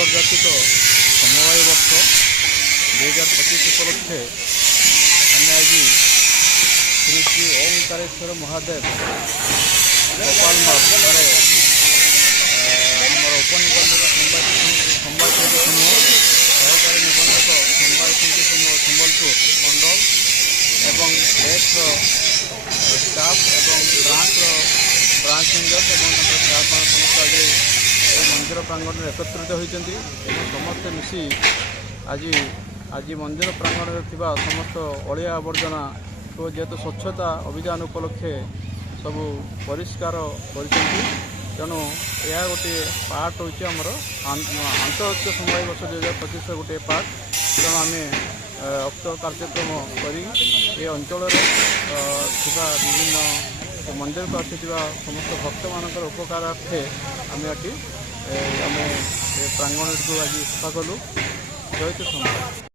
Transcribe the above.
আন্তর্জাতিক সমবায় বর্ষ 2025 উপলক্ষে আমি আজ শ্রী শ্রী ओंकारेश्वर महादेव गोपाल मार्गे आमर उपनिबंधक समवाय समिति समूह सहकारी निबंधक समवाय समिति समूह सम्बलपुर मंडल एवं स्टाफ एवं ब्रांच मैनेजर एवं स्टाफ समस्त आज मंदिर प्रांगण में एकत्रित होती समस्ते मिसी आज मंदिर प्रांगण में समस्त अलिया आवर्जना को जेहेतु स्वच्छता अभियान उपलक्षे सबू परिष्कार कर तेणु यह गोटे पार्ट होची आमर आंतर्जातिक समवाय वर्ष 2025 गोटे पार्ट तेणु आम उक्त कार्यक्रम करी ये अंचल विभिन्न मंदिर को आसीथिबा समस्त भक्त मानकर उपकारार्थे आम ये प्रांगण को आज सफा कलु जयतु समवाय।